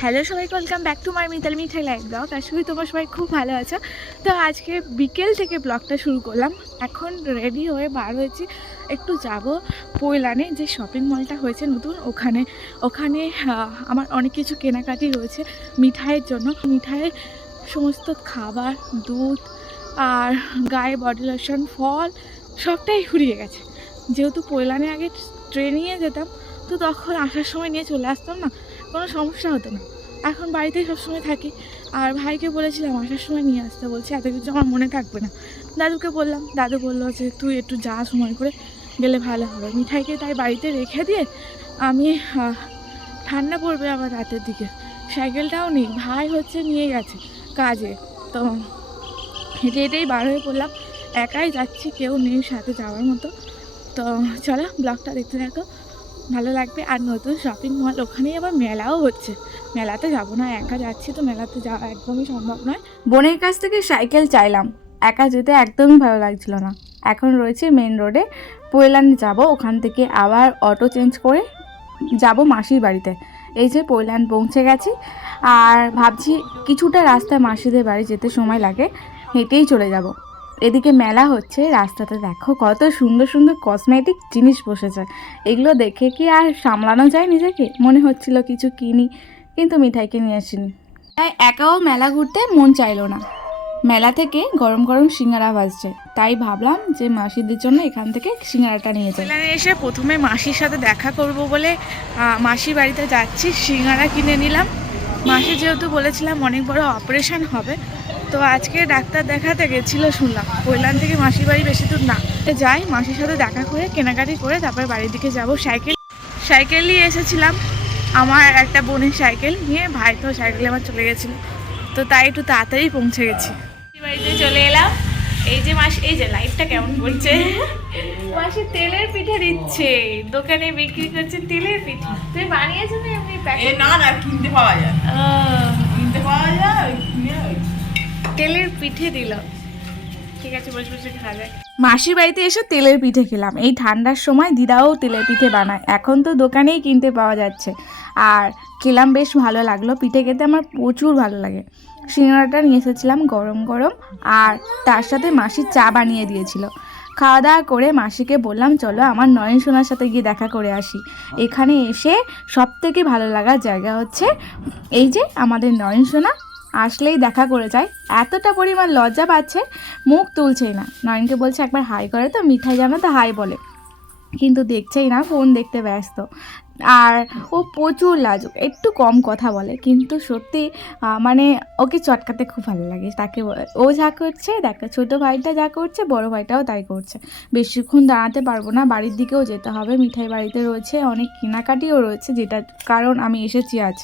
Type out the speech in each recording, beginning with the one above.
Hello সবাইকে, welcome back to my Mitali Mithai live blog. আশা করি তোমরা সবাই খুব ভালো আছো। তো আজকে বিকেল থেকে ব্লগটা শুরু করলাম। এখন রেডি হয়ে বার হয়েছি, একটু যাব পৈলানে, যে শপিং মলটা হয়েছে নতুন, ওখানে ওখানে আমার অনেক কিছু কেনাকাটি রয়েছে মিঠাইয়ের জন্য। মিঠাইয়ের সমস্ত খাবার, দুধ আর গায়ে বডি লোশন, ফল সবটাই ফুরিয়ে গেছে। যেহেতু পৈলানে আগে ট্রেনে যেতাম, তো তখন আসার সময় নিয়ে চলে আসতাম না, কোনো সমস্যা হতো না। এখন বাড়িতেই সবসময় থাকি, আর ভাইকে বলেছিলাম আসার সময় নিয়ে আসতে, বলছে এত কিছু আমার মনে থাকবে না। দাদুকে বললাম, দাদু বললো যে তুই একটু যা, সময় করে গেলে ভালো হবে। মিঠাইকে তাই বাড়িতে রেখে দিয়ে আমি ঠান্ডা পড়বে আবার রাতের দিকে, সাইকেলটাও নেই, ভাই হচ্ছে নিয়ে গেছে কাজে। তো হেঁটে হেঁটেই বার হয়ে পড়লাম, একাই যাচ্ছি, কেউ নেই সাথে যাওয়ার মতো। তো চলো ব্লগটা দেখতে থাকো, ভালো লাগবে। আর নতুন শপিং মল, ওখানেই আবার মেলাও হচ্ছে। মেলাতে যাব না, একা যাচ্ছি তো মেলাতে যাওয়া একদমই সম্ভব নয়। বোনের কাছ থেকে সাইকেল চাইলাম, একা যেতে একদমই ভালো লাগছিল না। এখন রয়েছে মেন রোডে, পৈলানে যাব, ওখান থেকে আবার অটো চেঞ্জ করে যাব মাসির বাড়িতে। এই যে পৈলান পৌঁছে গেছি, আর ভাবছি কিছুটা রাস্তা মাসিদের বাড়ি যেতে সময় লাগে, হেঁটেই চলে যাব। এদিকে মেলা হচ্ছে, রাস্তাতে দেখো কত সুন্দর সুন্দর কসমেটিক জিনিস বসেছে। এগুলো দেখে কি আর সামলানো যায় নিজেকে, মনে হচ্ছিল কিছু কিনি, কিন্তু মিঠাইকে নিয়ে আসিনি। তাই একাও মেলা ঘুরতে মন চাইলো না। মেলা থেকে গরম গরম সিঙ্গারা ভাজছে, তাই ভাবলাম যে মাসিদের জন্য এখান থেকে সিঙ্গারাটা নিয়ে যাই। মেলায় এসে প্রথমে মাসির সাথে দেখা করব বলে মাসির বাড়িতে যাচ্ছি, সিঙ্গারা কিনে নিলাম। মাসি যেহেতু বলেছিলাম অনেক বড় অপারেশন হবে, তো আজকে ডাক্তার দেখাতে গেছিলো শুনলাম। পৈলান থেকে মাসির বাড়ি বেশি দূর না, যাই মাসির সাথে দেখা করে কেনাকাটি করে তারপর বাড়ির দিকে যাব। সাইকেল নিয়ে এসেছিলাম, আমার একটা বোনের সাইকেল নিয়ে, ভাই তো সাইকেলে আমার চলে গেছিলো, তো তাই একটু তাড়াতাড়ি পৌঁছে গেছি। বাড়িতে চলে এলাম। এই যে মাসি, এই যে লাইটটা কেমন করছে, মাসি তেলের পিঠে দিচ্ছে, দোকানে বিক্রি করছে তেলের পিঠে। তুই বানিয়েছো না এমনি প্যাকেট? না না, কিনতে পাওয়া যায়, কিনতে পাওয়া যায়, তেলের পিঠে দিল। ঠিক আছে, বসে বসে খাওয়া যায়। মাসির বাড়িতে এসে তেলের পিঠে খেলাম। এই ঠান্ডার সময় দিদাও তেলের পিঠে বানায়, এখন তো দোকানেই কিনতে পাওয়া যাচ্ছে। আর খেলাম, বেশ ভালো লাগলো। পিঠে খেতে আমার প্রচুর ভালো লাগে। সিঙ্গারাটা নিয়ে এসেছিলাম গরম গরম, আর তার সাথে মাসি চা বানিয়ে দিয়েছিল। খাওয়া দাওয়া করে মাসিকে বললাম চলো আমার নয়ন সোনার সাথে গিয়ে দেখা করে আসি। এখানে এসে সবথেকে ভালো লাগার জায়গা হচ্ছে এই যে আমাদের নয়ন সোনা, আসলেই দেখা করে যায়। এতটা পরিমাণ লজ্জা পাচ্ছে, মুখ তুলছেই না। নয়নকে বলছে একবার হাই করে, তো মিঠাই জানো তো হাই বলে, কিন্তু দেখছেই না, ফোন দেখতে ব্যস্ত। আর ও প্রচুর লাজুক, একটু কম কথা বলে, কিন্তু সত্যি মানে ওকে চটকাতে খুব ভালো লাগে। তাকে ও যা করছে দেখো, ছোটো ভাইটা যা করছে বড় ভাইটাও তাই করছে। বেশিক্ষণ দাঁড়াতে পারবো না, বাড়ির দিকেও যেতে হবে। মিঠাই বাড়িতে রয়েছে, অনেক কেনাকাটিও রয়েছে, যেটা কারণ আমি এসেছি আজ,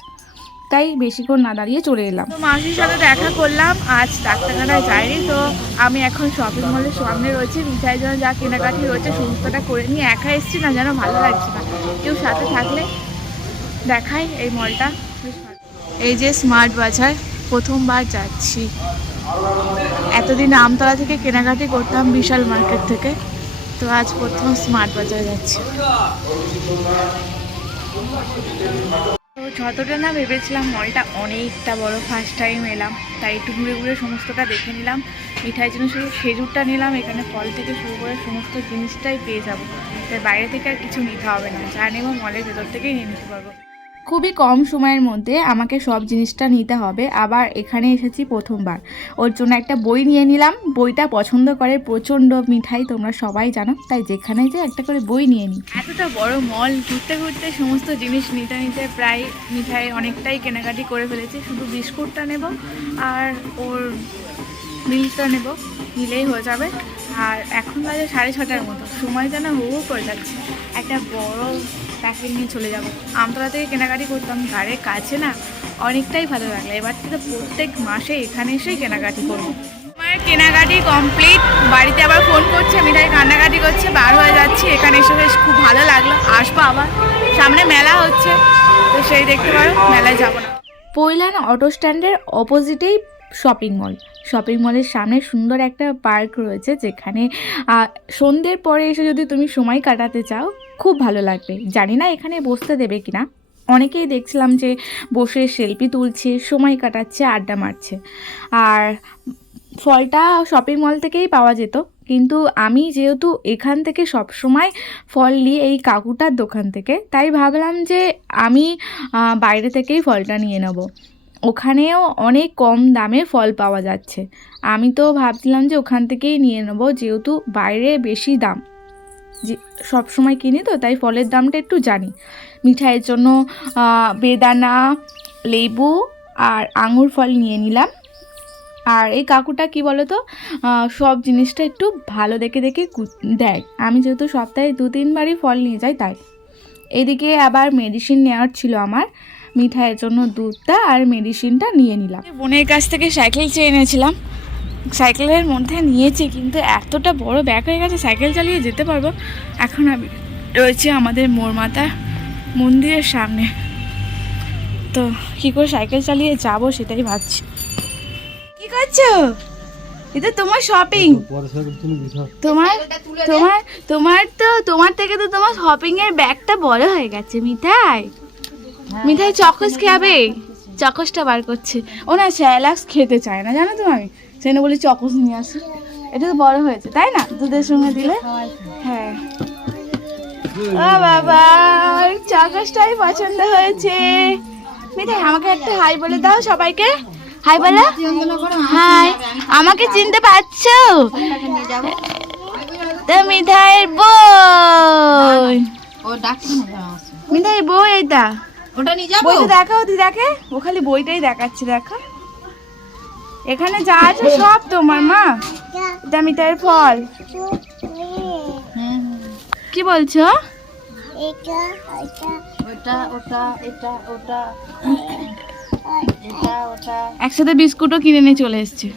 তাই বেশিক্ষণ না দাঁড়িয়ে চলে এলাম। তো মাসির সাথে দেখা করলাম, আজ ডাক্তারখানায় যাইনি। তো আমি এখন শপিং মলের সামনে রয়েছে, মিঠাইয়ের জন্য যা কেনাকাটি রয়েছে সমস্তটা করে নিয়ে। একা এসেছি না, যেন ভালো লাগছে না, কেউ সাথে থাকলে। দেখাই এই মলটা, এই যে স্মার্ট বাজার, প্রথমবার যাচ্ছি। এতদিন আমতলা থেকে কেনাকাটি করতাম, বিশাল মার্কেট থেকে, তো আজ প্রথম স্মার্ট বাজার যাচ্ছি। তো যতটা না ভেবেছিলাম মলটা অনেকটা বড়, ফার্স্ট টাইম এলাম, তাই একটু ঘুরে ঘুরে সমস্তটা দেখে নিলাম। মিঠাইয়ের জন্য শুধু খেজুরটা নিলাম, এখানে ফল থেকে শুরু করে সমস্ত জিনিসটাই পেয়ে যাবো, তাই বাইরে থেকে আর কিছু নিতে হবে না, যা নেবো মলের ভেতর থেকেই নিয়ে নিতে পারবো। খুবই কম সময়ের মধ্যে আমাকে সব জিনিসটা নিতে হবে। আবার এখানে এসেছি প্রথমবার, ওর জন্য একটা বই নিয়ে নিলাম। বইটা পছন্দ করে প্রচণ্ড মিঠাই, তোমরা সবাই জানো, তাই যেখানে যে একটা করে বই নিয়ে নিই। এতটা বড় মল ঘুরতে ঘুরতে সমস্ত জিনিস নিতে নিতে প্রায় মিঠাই অনেকটাই কেনাকাটি করে ফেলেছি। শুধু বিস্কুটটা নেব আর ওর মিল্কটা নেব, নিলেই হয়ে যাবে। আর এখন বাজে 6:30টার মতো, সময় যেন হু করে যাচ্ছে। একটা বড় প্যাকেট নিয়ে চলে যাব। আমতলা থেকে কেনাকাটি করতাম, গাড়ির কাছে না, অনেকটাই ভালো লাগলো। এবার থেকে প্রত্যেক মাসে এখানে এসেই কেনাকাটি করবো। আমার কেনাকাটি কমপ্লিট, বাড়িতে আবার ফোন করছে, মিঠাই কান্নাকাটি করছে, বার হয়ে যাচ্ছি। এখানে এসে বেশ খুব ভালো লাগলো, আসবো আবার। সামনে মেলা হচ্ছে, তো সেই দেখতে পারো, মেলায় যাবো না। পৈলান অটো স্ট্যান্ডের অপোজিটেই শপিং মল। শপিং মলের সামনে সুন্দর একটা পার্ক রয়েছে, যেখানে সন্ধ্যের পরে এসে যদি তুমি সময় কাটাতে চাও খুব ভালো লাগবে। জানি না এখানে বসতে দেবে কিনা, অনেকেই দেখছিলাম যে বসে সেলফি তুলছে, সময় কাটাচ্ছে, আড্ডা মারছে। আর ফলটা শপিং মল থেকেই পাওয়া যেত, কিন্তু আমি যেহেতু এখান থেকে সব সময় ফল নিই এই কাকুটার দোকান থেকে, তাই ভাবলাম যে আমি বাইরে থেকেই ফলটা নিয়ে নেব। ওখানেও অনেক কম দামে ফল পাওয়া যাচ্ছে। আমি তো ভাবছিলাম যে ওখান থেকেই নিয়ে নেব, যেহেতু বাইরে বেশি দাম, যে সব সময় কিনি তো, তাই ফলের দামটা একটু জানি। মিঠাইয়ের জন্য বেদানা, লেবু আর আঙুর ফল নিয়ে নিলাম। আর এই কাকুটা কি বলো তো, সব জিনিসটা একটু ভালো দেখে দেখে দেয়। আমি যেহেতু সপ্তাহে 2-3 বারই ফল নিয়ে যাই, তাই। এদিকে আবার মেডিসিন নেওয়ার ছিল আমার, মিঠাইয়ের জন্য দুধটা আর মেডিসিনটা নিয়ে নিলাম। বোনের কাছ থেকে সাইকেল চেয়ে এনেছিলাম, সাইকেলের মধ্যে নিয়েছি, কিন্তু এতটা বড় ব্যাগ হয়ে গেছে, সাইকেল চালিয়ে যেতে পারবো? এখন আমি রয়েছে আমাদের মোড়মাতা মন্দিরের সামনে, তো কী করে সাইকেল চালিয়ে যাব সেটাই ভাবছি। কি করছো? এটা তোমার শপিং, তোমার তোমার তোমার তো তোমার থেকে তো তোমার শপিং এর ব্যাগটা বড় হয়ে গেছে। মিঠাই চকোস খাবে, চকোসটা বার করছে। ও না স্যালাক্স খেতে চায় না, জানো তো, আমি সেখানে বলি চকোস নিয়ে আসি। এটা তো বড় হয়েছে, তাই না? দুধের সঙ্গে দিলে। হ্যাঁ, ও বাবা, চকোসটাই পছন্দ হয়েছে। মিঠাই আমাকে একটা হাই বলে দাও সবাইকে। হাই বলো। হাই, আমাকে চিনতে পারছো? তো মিঠাইয়ের বই, মিঠাইয়ের বই এইটা, ওটা নিয়ে যাবো। বইটা দেখাও, দেখে ও খালি বইটাই দেখাচ্ছে। দেখো এখানে যা আছে সব তোমার মা। এটা মিঠাইয়ের ফল। কি বলছো? ওটা ওটা এটা ওটা এটা ওটা একসাথে বিস্কুটও কিনে নিয়ে চলে এসছে,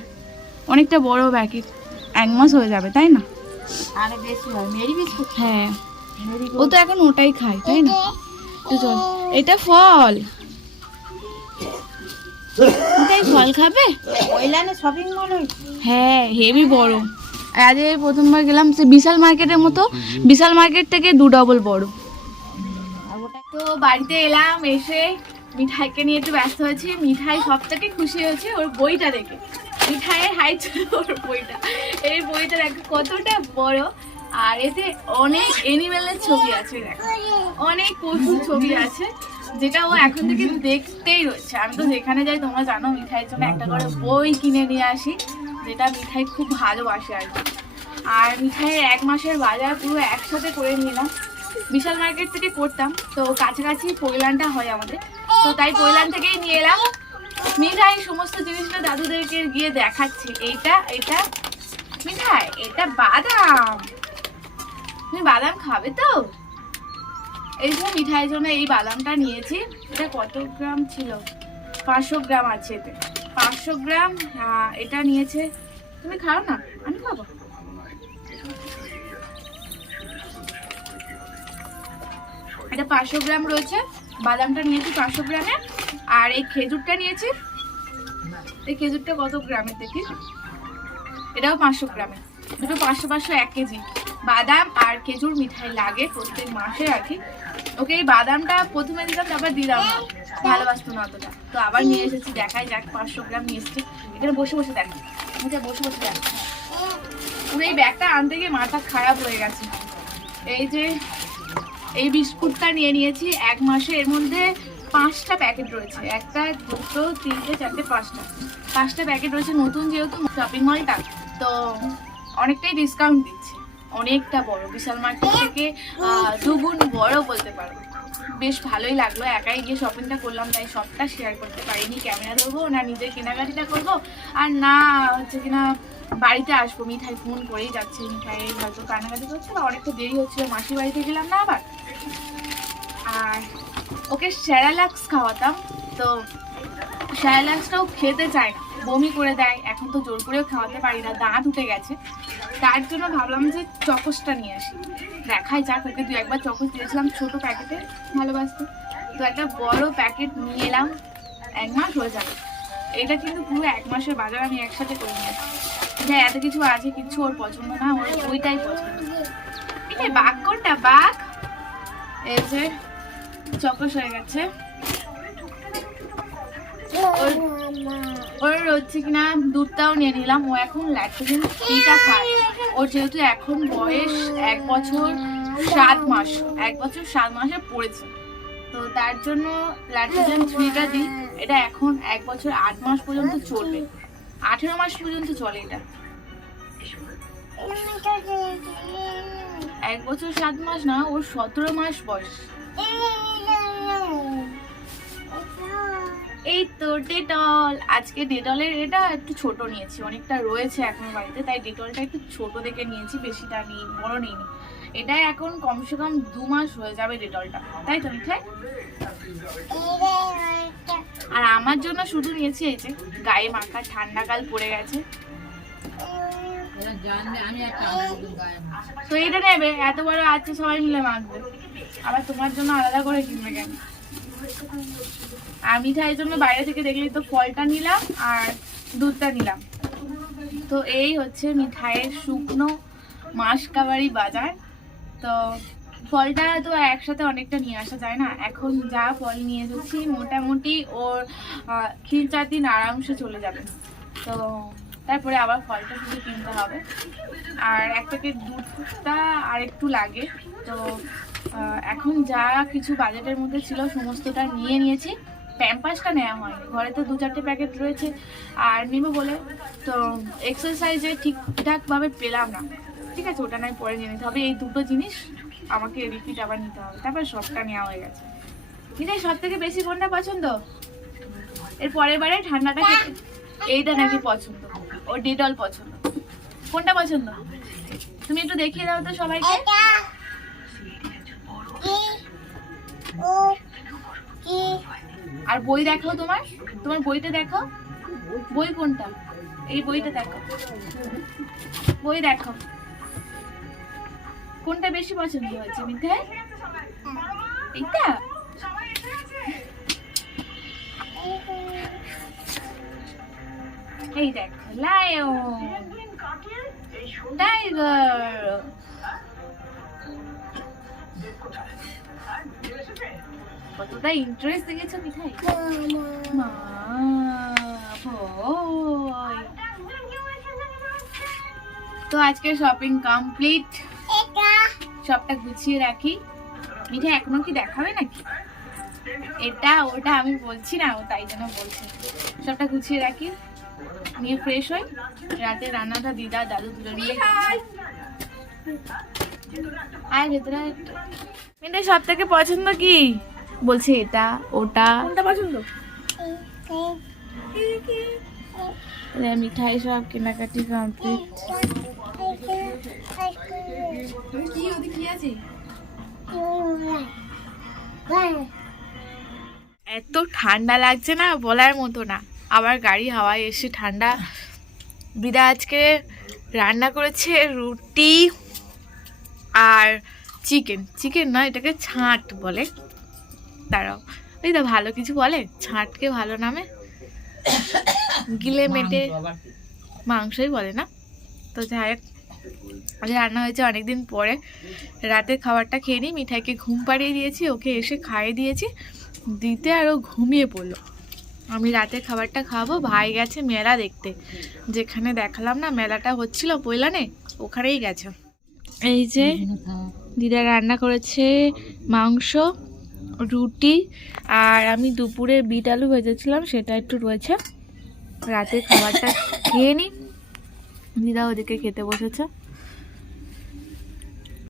অনেকটা বড় প্যাকেট, 1 মাস হয়ে যাবে, তাই না? আরে বেশি হয় মেরি বিস্কুট। হ্যাঁ, ও তো এখন ওটাই খায়, তাই না? তো চল, এটা ফল, এটাই ফল খাবে। ওইলানে শপিং মল হয়েছে। হ্যাঁ, হেভি বড়। আজ এই প্রথমবার গেলাম, সে বিশাল মার্কেটের মতো, বিশাল মার্কেট থেকে 2 ডবল বড়। তো বাড়িতে এলাম, এসে মিঠাইকে নিয়ে একটু ব্যস্ত হয়েছি। মিঠাই সব থেকে খুশি হয়েছে ওর বইটা দেখে। মিঠাইয়ের হাইট ওর বইটা, এই বইটা দেখো কতটা বড়, আর এতে অনেক অ্যানিমেলের ছবি আছে। দেখো অনেক পশুর ছবি আছে, যেটা ও এখন থেকে দেখতেই রয়েছে। আমি তো যেখানে যাই তোমরা জানো মিঠাইয়ের জন্য একটা করে বই কিনে নিয়ে আসি, যেটা মিঠাই খুব ভালোবাসে আর কি। আর মিঠাইয়ের 1 মাসের বাজার পুরো একসাথে করে নিলাম। বিশাল মার্কেট থেকে করতাম, তো কাছাকাছি পৈলানটা হয় আমাদের, তো তাই পৈলান থেকেই নিয়ে এলাম। মিঠাই সমস্ত জিনিসটা দাদুদেরকে গিয়ে দেখাচ্ছে। এটা মিঠাই, এটা বাদাম, তুমি বাদাম খাবে তো? এই যে মিঠাইয়ের জন্য এই বাদামটা নিয়েছি। এটা কত গ্রাম ছিল? 500 গ্রাম আছে এতে, 500 গ্রাম। এটা নিয়েছে, তুমি খাও না, আমি খাবো। এটা 500 গ্রাম রয়েছে, বাদামটা নিয়েছি 500 গ্রামের। আর এই খেজুরটা নিয়েছি, এই খেজুরটা কত গ্রামের দেখি, এটাও 500 গ্রামের। দুটো 500 1 কেজি বাদাম আর খেজুর মিঠাই লাগে প্রত্যেক মাসে আর কি। ওকে এই বাদামটা প্রথমে দিলাম, তারপর দিলাম না, ভালোবাসতো না অতটা, তো আবার নিয়ে এসেছি। দেখাই যাক, 500 গ্রাম নিয়ে এসেছি। এখানে বসে বসে দেখ, বসে বসে দেখ। পুরো এই ব্যাগটা আনতে গিয়ে মাথা খারাপ হয়ে গেছে। এই যে এই বিস্কুটটা নিয়ে নিয়েছি 1 মাসে, এর মধ্যে 5টা প্যাকেট রয়েছে, 1 2 3 4 5টা প্যাকেট রয়েছে। নতুন যেহেতু শপিং মলটা, তো অনেকটাই ডিসকাউন্ট দিচ্ছে, অনেকটা বড়, বিশাল মার্কেট থেকে 2 গুণ বড় বলতে পারবো। বেশ ভালোই লাগলো, একাই গিয়ে শপিংটা করলাম, তাই সবটা শেয়ার করতে পারিনি। ক্যামেরা ধরবো না, নিজের কেনাকাটিটা করবো, আর না হচ্ছে কিনা বাড়িতে আসবো। মিঠাই ফোন করেই যাচ্ছে, মিঠাই হয়তো কান্নাকাটি করছে বা অনেকটা দেরি হচ্ছিল, মাসির বাড়িতে গেলাম না আবার। আর ওকে স্যারালাক্স খাওয়াতাম, তো স্যারালাক্সটাও খেতে চায় না, বমি করে দেয়। এখন তো জোর করেও খাওয়াতে পারি না, দাঁত উঠে গেছে, তার জন্য ভাবলাম যে চকোসটা নিয়ে আসি। দেখাই যাক, ওকে 2 একবার চকোস দিয়েছিলাম ছোটো প্যাকেটে, ভালোবাসতো, তো একটা বড় প্যাকেট নিয়ে এলাম। 1 মাস হয়ে যাবে। এটা কিন্তু পুরো 1 মাসের বাজার আমি একসাথে করে নিয়েছি। এটা এত কিছু আছে, কিছু ওর পছন্দ না, ওর ওইটাই পছন্দ। এটা বাঘ কোনটা, বাঘ? এই যে চকোস হয়ে গেছে। হচ্ছে কিনা দুধটাও নিয়ে নিলাম। ও এখন ল্যাকটোজেন ফ্রিটা খায়। ওর যেহেতু এখন বয়স 1 বছর 7 মাস, 1 বছর 7 মাসে পড়েছে, তো তার জন্য ল্যাকটোজেন ফ্রিটা দিই। এটা এখন 1 বছর 8 মাস পর্যন্ত চলবে, 18 মাস পর্যন্ত চলে এটা। 1 বছর 7 মাস না, ওর 17 মাস বয়স। এই তো ডেটল, আজকে ডেটলের এটা একটু ছোট নিয়েছি, অনেকটা রয়েছে এখন বাড়িতে, তাই ডেটলটা একটু ছোট দেখে নিয়েছি, বেশিটা নিই, বড় নিইনি। এটা এখন কমসে কম 2 মাস হয়ে যাবে ডেটলটা, তাই তো মিঠাই? আর আমার জন্য শুধু নিয়েছি এই যে গায়ে মাখা, ঠান্ডাকাল পড়ে গেছে তো এটা নেবে, এত বড় আছে সবাই মিলে মাখবে, আবার তোমার জন্য আলাদা করে কিনবে কেন? আর মিঠাইয়ের জন্য বাইরে থেকে দেখলেই তো ফলটা নিলাম আর দুধটা নিলাম। তো এই হচ্ছে মিঠাইয়ের শুকনো মাসকাবাড়ি বাজার। তো ফলটা তো একসাথে অনেকটা নিয়ে আসা যায় না, এখন যা ফল নিয়ে এসেছি মোটামুটি ওর 3-4 দিন আরামসে চলে যাবে। তো তারপরে আবার ফলটা শুধু কিনতে হবে। আর এক প্যাকেট দুধটা আর একটু লাগে। তো এখন যা কিছু বাজেটের মধ্যে ছিল সমস্তটা নিয়ে নিয়েছি। প্যাম্পাসটা নেওয়া হয়নি, ঘরে তো 2-4টে প্যাকেট রয়েছে আর নেবো বলে, তো এক্সারসাইজে ঠিকঠাকভাবে পেলাম না। ঠিক আছে, ওটা নয় পরে নিয়ে নিতে হবে। এই দুটো জিনিস আমাকে রিপিট আবার নিতে হবে, তারপর সবটা নেওয়া হয়ে গেছে। মিঠাই সব থেকে বেশি কোনটা পছন্দ? এর পরের বারে ঠান্ডাটা এইটা নাকি পছন্দ, ও ডেটল পছন্দ। কোনটা পছন্দ তুমি একটু দেখিয়ে দাও তো সবাইকে। আর বই দেখাও, তোমার বইটা দেখাও। বই কোনটা? এই বইটা দেখো, বই দেখো। কোনটা বেশি পছন্দ হয়েছে মিঠাই? এইটা? এই দেখো, লায়ন, টাইগার। কতটা ইন্টারেস্ট দেখেছো মিঠাই? মা ভয়। তো আজকে শপিং কমপ্লিট, সবটা গুছিয়ে রাখি। মিঠাই এখনো কি দেখাবে নাকি? এটা ওটা আমি বলছি না, ও তাই জন্য বলছি। সবটা গুছিয়ে রাখি, নিয়ে ফ্রেশ হই। রাতে রান্নাটা দিদা দাদু দুজন মিলে আর ভেতরে। মিঠাই সব থেকে পছন্দ কি? বলছে এটা ওটা। কোনটা পছন্দ? মিঠাই সব কেনাকাটি কমপ্লিট। এত ঠান্ডা লাগছে না বলার মতো না, আবার গাড়ি হাওয়ায় এসে ঠান্ডা। দিদা আজকে রান্না করেছে রুটি আর চিকেন নয়, এটাকে ছাঁট বলে। দাঁড়াও, দিদা ভালো কিছু বলে? ছাঁটকে ভালো নামে গিলে মেটে মাংসই বলে না। তো যাই হোক, রান্না হয়েছে অনেকদিন পরে। রাতের খাবারটা খেয়ে নিই, মিঠাইকে ঘুম পাড়িয়ে দিয়েছি, ওকে এসে খাইয়ে দিয়েছি দিতে, আর ও ঘুমিয়ে পড়লো। আমি রাতের খাবারটা খাবো। ভাই গেছে মেলা দেখতে, যেখানে দেখালাম না মেলাটা হচ্ছিল পৈলানে, ওখানেই গেছে। এই যে দিদা রান্না করেছে মাংস, রুটি, আর আমি দুপুরে বিট আলু ভেজেছিলাম সেটা একটু রয়েছে। রাতের খাবারটা খেয়ে নিই, দিদা ওদিকে খেতে বসেছে।